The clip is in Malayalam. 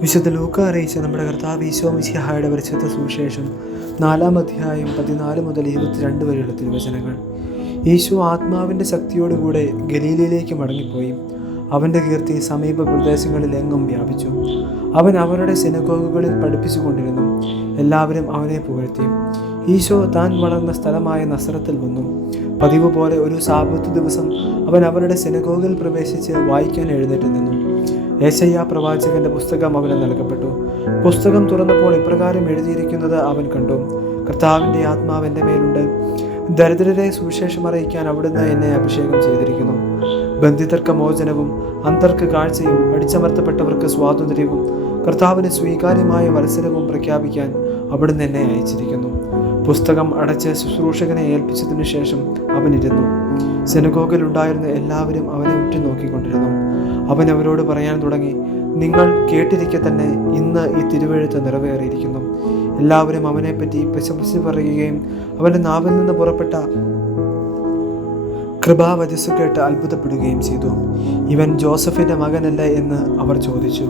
വിശുദ്ധ ലൂക്ക അറിയിച്ച നമ്മുടെ കർത്താവ് ഈശോ മിശിഹായുടെ പരിശുദ്ധ സുവിശേഷം നാലാം അധ്യായം പതിനാല് മുതൽ ഇരുപത്തിരണ്ട് വരെയുള്ള തിരുവചനങ്ങൾ. ഈശോ ആത്മാവിന്റെ ശക്തിയോടുകൂടെ ഗലീലയിലേക്ക് മടങ്ങിപ്പോയി. അവന്റെ കീർത്തി സമീപ പ്രദേശങ്ങളിൽ എങ്ങും വ്യാപിച്ചു. അവൻ അവരുടെ സിനഗോഗുകളിൽ പഠിപ്പിച്ചു കൊണ്ടിരുന്നു എല്ലാവരും അവനെ പുകഴ്ത്തി. ഈശോ താൻ വളർന്ന സ്ഥലമായ നസറത്തിൽ വന്നു. പതിവ് പോലെ ഒരു സാബത്ത് ദിവസം അവൻ അവരുടെ സിനഗോഗിൽ പ്രവേശിച്ച് വായിക്കാൻ എഴുന്നേറ്റ് നിന്നു. ഏശയ്യ പ്രവാചകന്റെ പുസ്തകം അവന് നൽകപ്പെട്ടു. പുസ്തകം തുറന്നപ്പോൾ ഇപ്രകാരം എഴുതിയിരിക്കുന്നത് അവൻ കണ്ടു. കർത്താവിന്റെ ആത്മാവ് എന്റെ മേലുണ്ട്. ദരിദ്രരെ സുവിശേഷം അറിയിക്കാൻ അവിടുന്ന് എന്നെ അഭിഷേകം ചെയ്തിരിക്കുന്നു. ബന്ധിതർക്ക് മോചനവും അന്തർക്ക് കാഴ്ചയും അടിച്ചമർത്തപ്പെട്ടവർക്ക് സ്വാതന്ത്ര്യവും കർത്താവിന് സ്വീകാര്യമായ മത്സരവും പ്രഖ്യാപിക്കാൻ അവിടുന്ന് എന്നെ അയച്ചിരിക്കുന്നു. പുസ്തകം അടച്ച് ശുശ്രൂഷകനെ ഏൽപ്പിച്ചതിനു ശേഷം അവൻ ഇരുന്നു. സെനഗോഗിലുണ്ടായിരുന്ന എല്ലാവരും അവനെ ഉറ്റുനോക്കിക്കൊണ്ടിരുന്നു അവൻ അവരോട് പറയാൻ തുടങ്ങി നിങ്ങൾ കേട്ടിരിക്കെ തന്നെ ഇന്ന് ഈ തിരുവെഴുത്ത് നിറവേറിയിരിക്കുന്നു. എല്ലാവരും അവനെപ്പറ്റി പ്രശംസിച്ച് പറയുകയും അവന്റെ നാവിൽ നിന്ന് പുറപ്പെട്ട കൃപാവചസ്സു കേട്ട് അത്ഭുതപ്പെടുകയും ചെയ്തു. ഇവൻ ജോസഫിന്റെ മകനല്ല എന്ന് അവർ ചോദിച്ചു.